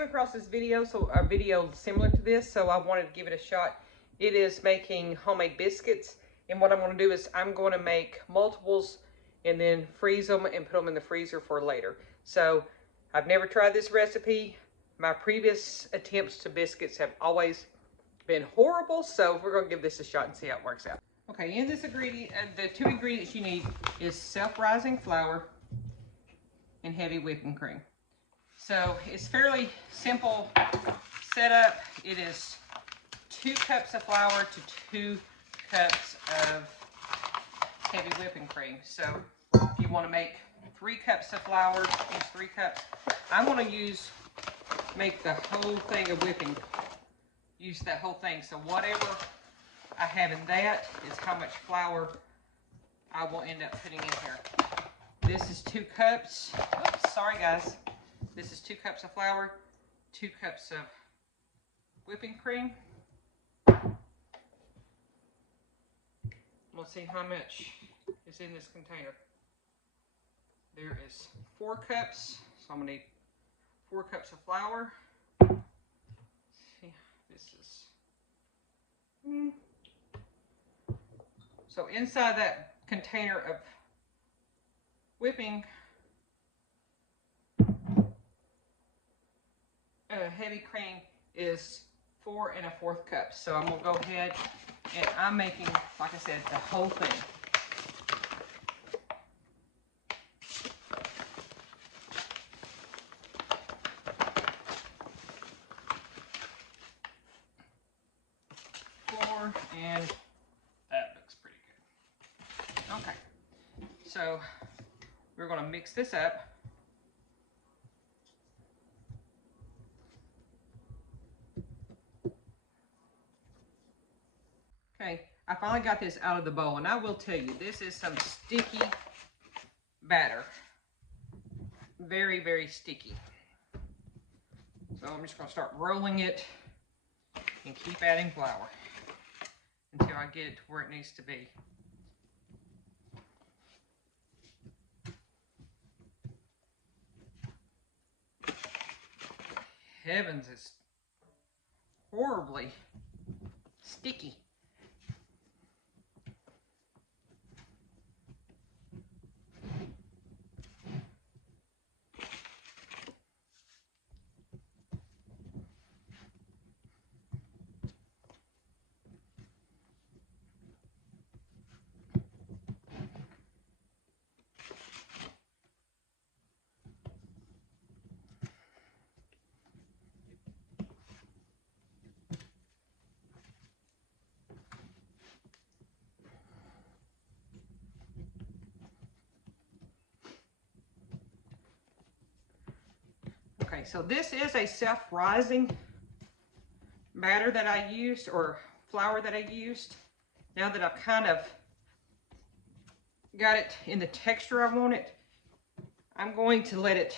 came across this video, a video similar to this, so I wanted to give it a shot. It is making homemade biscuits, and what I'm going to do is I'm going to make multiples and then freeze them and put them in the freezer for later. So I've never tried this recipe. My previous attempts to biscuits have always been horrible, so we're going to give this a shot and see how it works out. Okay, in this ingredient, the two ingredients you need is self-rising flour and heavy whipping cream. So it's fairly simple setup. It is 2 cups of flour to 2 cups of heavy whipping cream. So if you want to make 3 cups of flour, use 3 cups. I'm going to make the whole thing of whipping. Use that whole thing. So whatever I have in that is how much flour I will end up putting in here. This is 2 cups. Oops, sorry guys. This is 2 cups of flour, 2 cups of whipping cream. We'll see how much is in this container. There is 4 cups, so I'm gonna need 4 cups of flour. See, this is. So inside that container of whipping heavy cream is 4 1/4 cups. So I'm gonna go ahead and I'm making, like I said, the whole thing. And that looks pretty good. Okay, so we're going to mix this up. Okay, I finally got this out of the bowl, and I will tell you, this is some sticky batter. Very, very sticky. So I'm just going to start rolling it and keep adding flour until I get it to where it needs to be. Heavens, it's horribly sticky. Okay, so this is a self-rising batter that I used, or flour that I used. Now that I've kind of got it in the texture I want it, I'm going to let it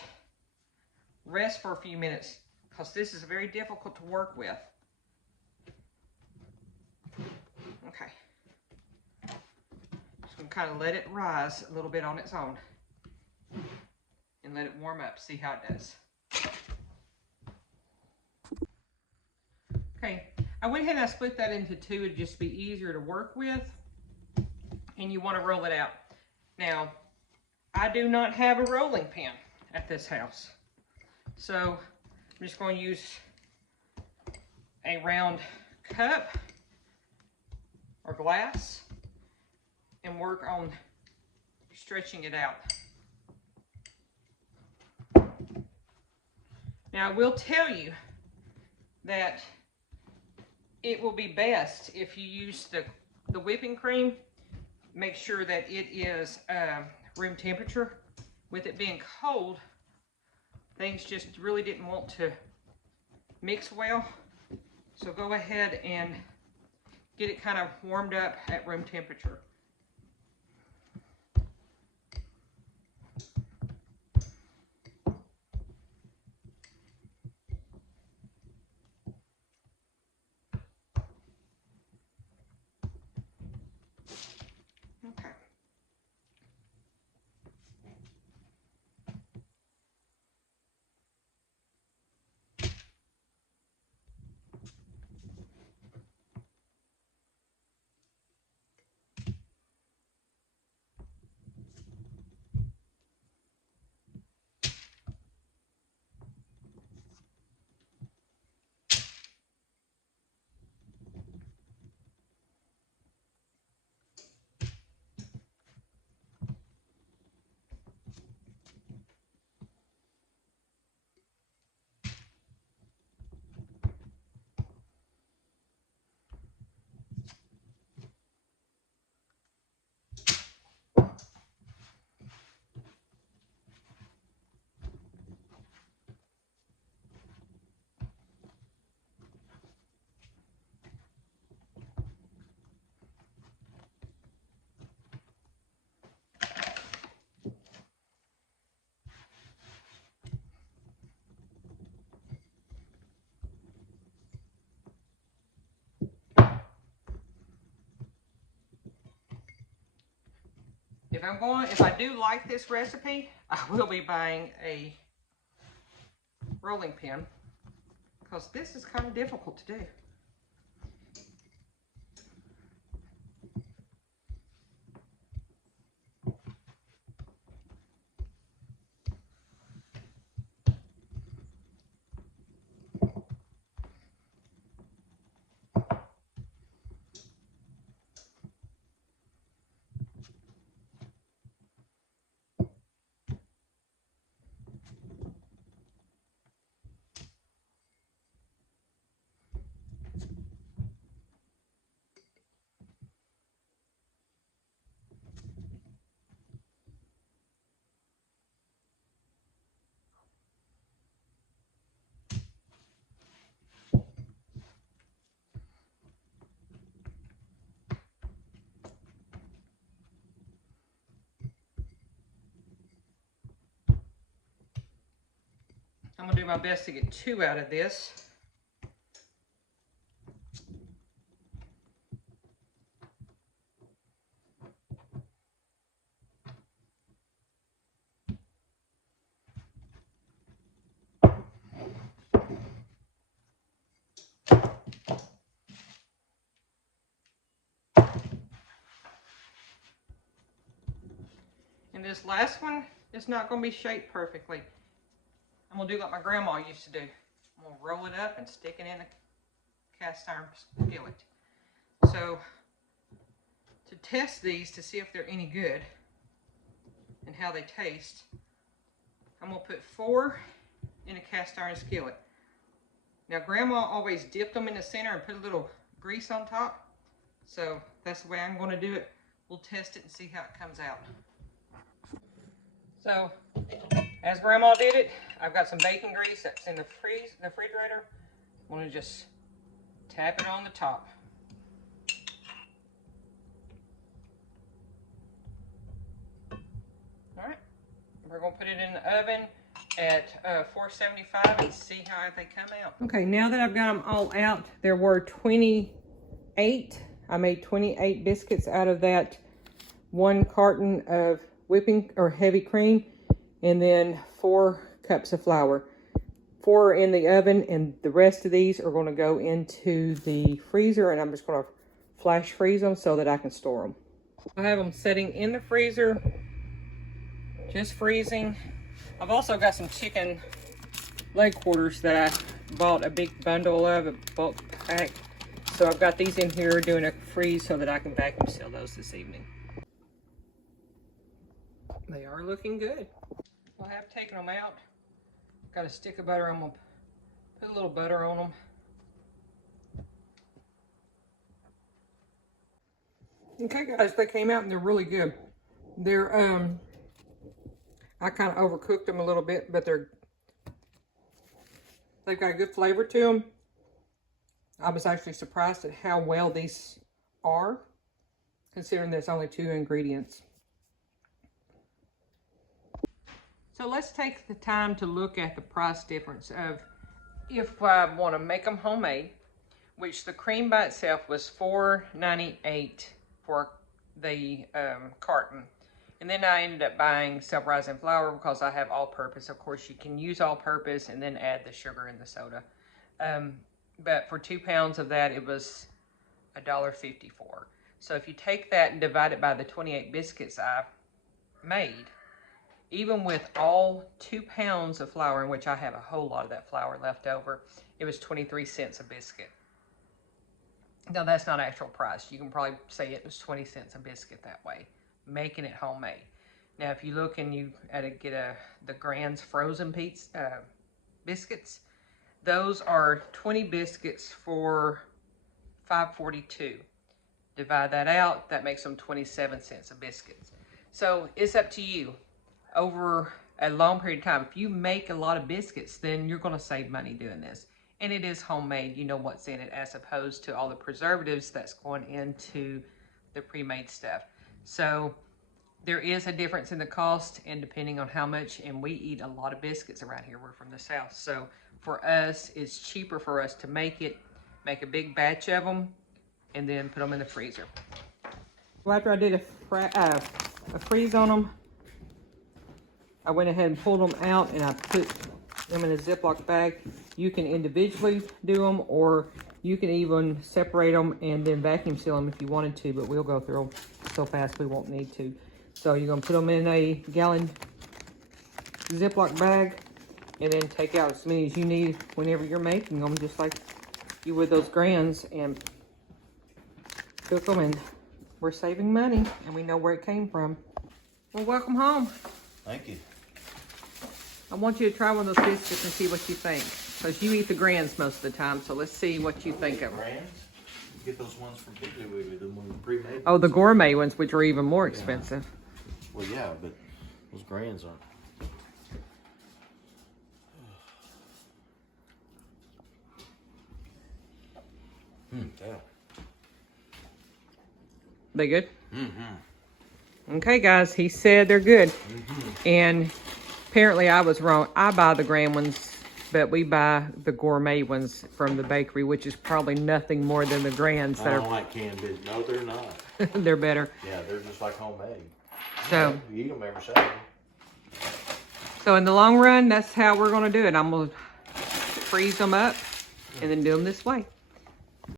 rest for a few minutes because this is very difficult to work with. Okay. Just going to kind of let it rise a little bit on its own and let it warm up, see how it does. Okay, I went ahead and I split that into 2. It'd just be easier to work with, and you want to roll it out. Now, I do not have a rolling pin at this house, so I'm just going to use a round cup or glass and work on stretching it out. Now, I will tell you that it will be best if you use the whipping cream. Make sure that it is room temperature. With it being cold, things just really didn't want to mix well. So go ahead and get it kind of warmed up at room temperature. Okay. if I do like this recipe, I will be buying a rolling pin because this is kind of difficult to do. I'm going to do my best to get 2 out of this. And this last one is not going to be shaped perfectly. I'm going to do like my grandma used to do. I'm going to roll it up and stick it in a cast iron skillet. So, to test these to see if they're any good and how they taste, I'm going to put 4 in a cast iron skillet. Now, Grandma always dipped them in the center and put a little grease on top. So, that's the way I'm going to do it. We'll test it and see how it comes out. So, as Grandma did it, I've got some bacon grease that's in the refrigerator. I'm going to just tap it on the top. Alright, we're going to put it in the oven at 475 and see how they come out. Okay, now that I've got them all out, there were 28. I made 28 biscuits out of that 1 carton of whipping or heavy cream, and then 4 cups of flour. 4 are in the oven, and the rest of these are going to go into the freezer, and I'm just going to flash freeze them so that I can store them. I have them sitting in the freezer, just freezing. I've also got some chicken leg quarters that I bought a big bundle of, a bulk pack. So I've got these in here doing a freeze so that I can vacuum seal those this evening. They are looking good. I have taken them out. Got a stick of butter. I'm going to put a little butter on them. Okay guys, they came out and they're really good. They're, I kind of overcooked them a little bit, but they've got a good flavor to them. I was actually surprised at how well these are, considering there's only 2 ingredients. So let's take the time to look at the price difference of if I want to make them homemade, which the cream by itself was $4.98 for the carton. And then I ended up buying self-rising flour because I have all-purpose. Of course, you can use all-purpose and then add the sugar and the soda. But for 2 pounds of that, it was $1.54. So if you take that and divide it by the 28 biscuits I made, even with all 2 pounds of flour, in which I have a whole lot of that flour left over, it was 23 cents a biscuit. Now, that's not actual price. You can probably say it was 20 cents a biscuit that way, making it homemade. Now, if you look and you get the Grand's frozen biscuits, those are 20 biscuits for $5.42. Divide that out, that makes them 27 cents a biscuit. So it's up to you. Over a long period of time, if you make a lot of biscuits, then you're going to save money doing this. And it is homemade, you know what's in it, as opposed to all the preservatives that's going into the pre-made stuff. So there is a difference in the cost, and depending on how much, and we eat a lot of biscuits around here. We're from the South. So for us, it's cheaper for us to make a big batch of them, and then put them in the freezer. Well, after I did a a freeze on them. I went ahead and pulled them out and I put them in a Ziploc bag. You can individually do them, or you can even separate them and then vacuum seal them if you wanted to, but we'll go through them so fast we won't need to. So you're gonna put them in a gallon Ziploc bag and then take out as many as you need whenever you're making them, just like you would those grands, and cook them. And we're saving money and we know where it came from. Well, welcome home. Thank you. I want you to try one of those biscuits and see what you think. Because you eat the grands most of the time, so let's see what you think of them. Grands? Get those ones from Piggly Wiggly, the ones pre-made. Oh, the gourmet ones, which are even more expensive. Well, yeah, but those grands aren't. Yeah. They good? Mm-hmm. Okay, guys, he said they're good. And apparently I was wrong. I buy the grand ones, but we buy the gourmet ones from the bakery, which is probably nothing more than the grands I that don't like canned biscuits. No, they're not. they're better. Yeah, they're just like homemade. So You eat them every Saturday. So in the long run, that's how we're going to do it. I'm going to freeze them up and then do them this way.